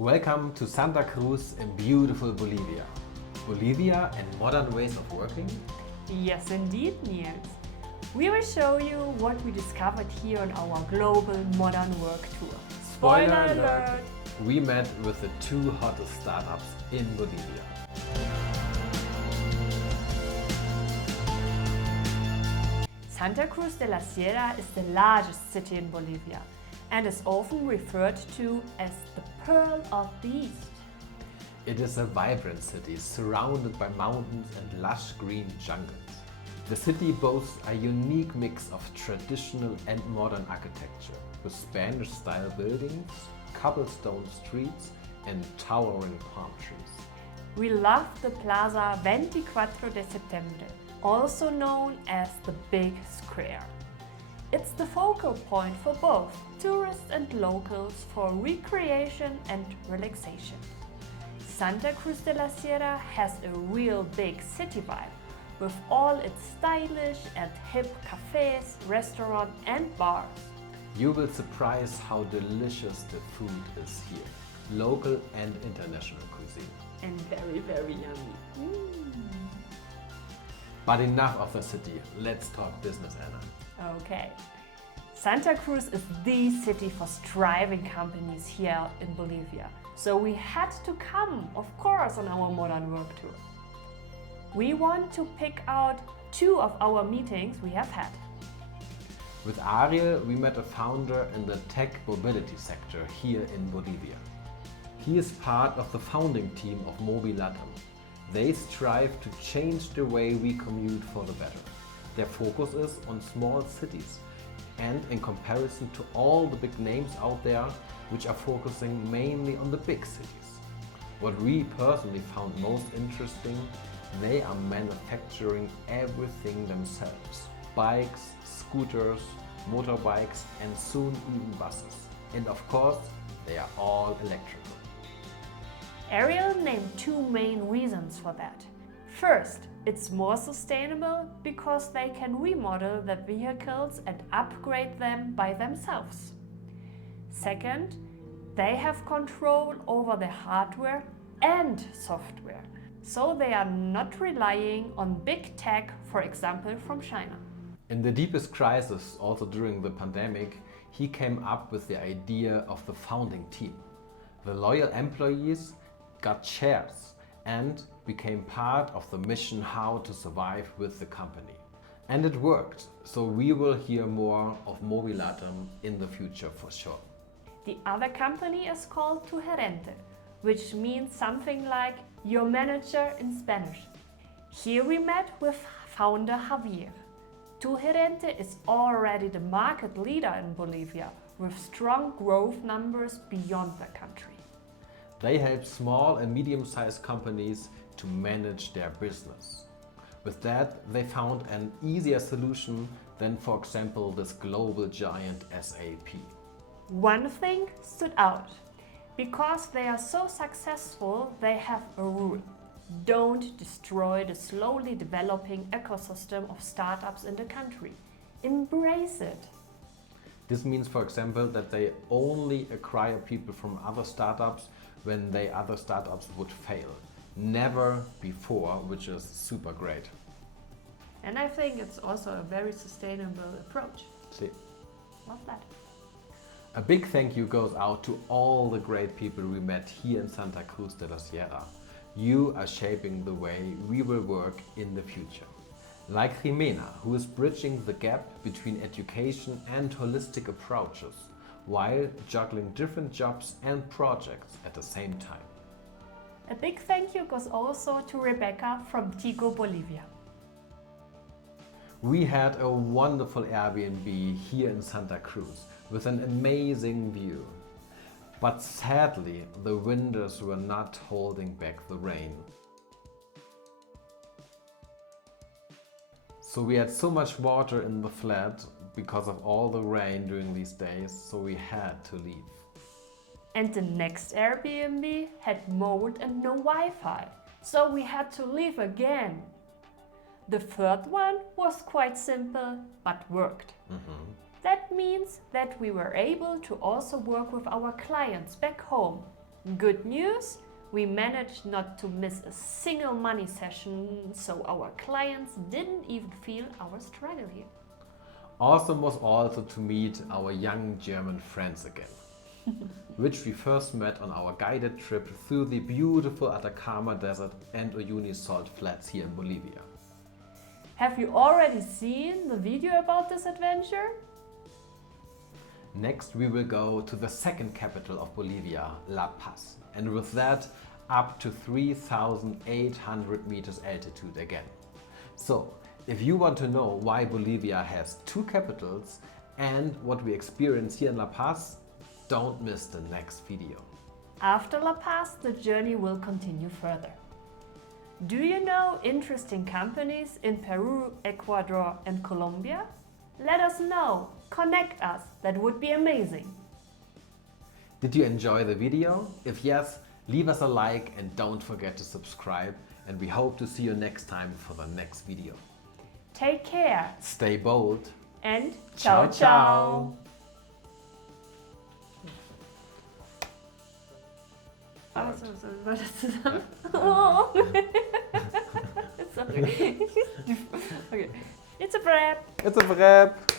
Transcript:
Welcome to Santa Cruz in beautiful Bolivia. Bolivia and modern ways of working? Yes, indeed, Niels. We will show you what we discovered here on our global modern work tour. Spoiler alert! We met with the two hottest startups in Bolivia. Santa Cruz de la Sierra is the largest city in Bolivia and is often referred to as the Pearl of the East. It is a vibrant city surrounded by mountains and lush green jungles. The city boasts a unique mix of traditional and modern architecture, with Spanish-style buildings, cobblestone streets and towering palm trees. We love the Plaza 24 de Septiembre, also known as the Big Square. It's the focal point for both tourists and locals for recreation and relaxation. Santa Cruz de la Sierra has a real big city vibe, with all its stylish and hip cafes, restaurants and bars. You will surprise how delicious the food is here, local and international cuisine. And very, very yummy. But enough of the city, let's talk business, Anna. Okay. Santa Cruz is the city for striving companies here in Bolivia. So we had to come, of course, on our modern work tour. We want to pick out two of our meetings we have had. With Ariel, we met a founder in the tech mobility sector here in Bolivia. He is part of the founding team of Mobi Latam. They strive to change the way we commute for the better. Their focus is on small cities and in comparison to all the big names out there, which are focusing mainly on the big cities. What we personally found most interesting, they are manufacturing everything themselves. Bikes, scooters, motorbikes and soon even buses. And of course, they are all electrical. Ariel named two main reasons for that. First, it's more sustainable because they can remodel the vehicles and upgrade them by themselves. Second, they have control over the hardware and software, so they are not relying on big tech, for example, from China. In the deepest crisis, also during the pandemic, he came up with the idea of the founding team. The loyal employees got shares and became part of the mission how to survive with the company. And it worked, so we will hear more of Mobi Latam in the future for sure. The other company is called TuGerente, which means something like your manager in Spanish. Here we met with founder Javier. TuGerente is already the market leader in Bolivia, with strong growth numbers beyond the country. They help small and medium-sized companies to manage their business. With that, they found an easier solution than, for example, this global giant SAP. One thing stood out. Because they are so successful, they have a rule. Don't destroy the slowly developing ecosystem of startups in the country. Embrace it. This means, for example, that they only acquire people from other startups when other startups would fail. Never before, which is super great. And I think it's also a very sustainable approach. See. Love that. A big thank you goes out to all the great people we met here in Santa Cruz de la Sierra. You are shaping the way we will work in the future. Like Jimena, who is bridging the gap between education and holistic approaches, while juggling different jobs and projects at the same time. A big thank you goes also to Rebecca from Tigo Bolivia. We had a wonderful Airbnb here in Santa Cruz with an amazing view. But sadly, the winters were not holding back the rain. So we had so much water in the flat because of all the rain during these days, so we had to leave. And the next Airbnb had mold and no Wi-Fi, so we had to leave again. The third one was quite simple, but worked. That means that we were able to also work with our clients back home. Good news, we managed not to miss a single money session, so our clients didn't even feel our struggle here. Awesome was also to meet our young German friends again, which we first met on our guided trip through the beautiful Atacama Desert and Uyuni Salt Flats here in Bolivia. Have you already seen the video about this adventure? Next we will go to the second capital of Bolivia, La Paz, and with that up to 3,800 meters altitude again. So, if you want to know why Bolivia has two capitals and what we experience here in La Paz, don't miss the next video. After La Paz, the journey will continue further. Do you know interesting companies in Peru, Ecuador and Colombia? Let us know, connect us, that would be amazing. Did you enjoy the video? If yes, leave us a like and don't forget to subscribe, and we hope to see you next time for the next video. Take care Stay bold and Ciao, ciao ciao! Also, war das zusammen? Oh. Sorry. Okay. It's a wrap. It's a wrap!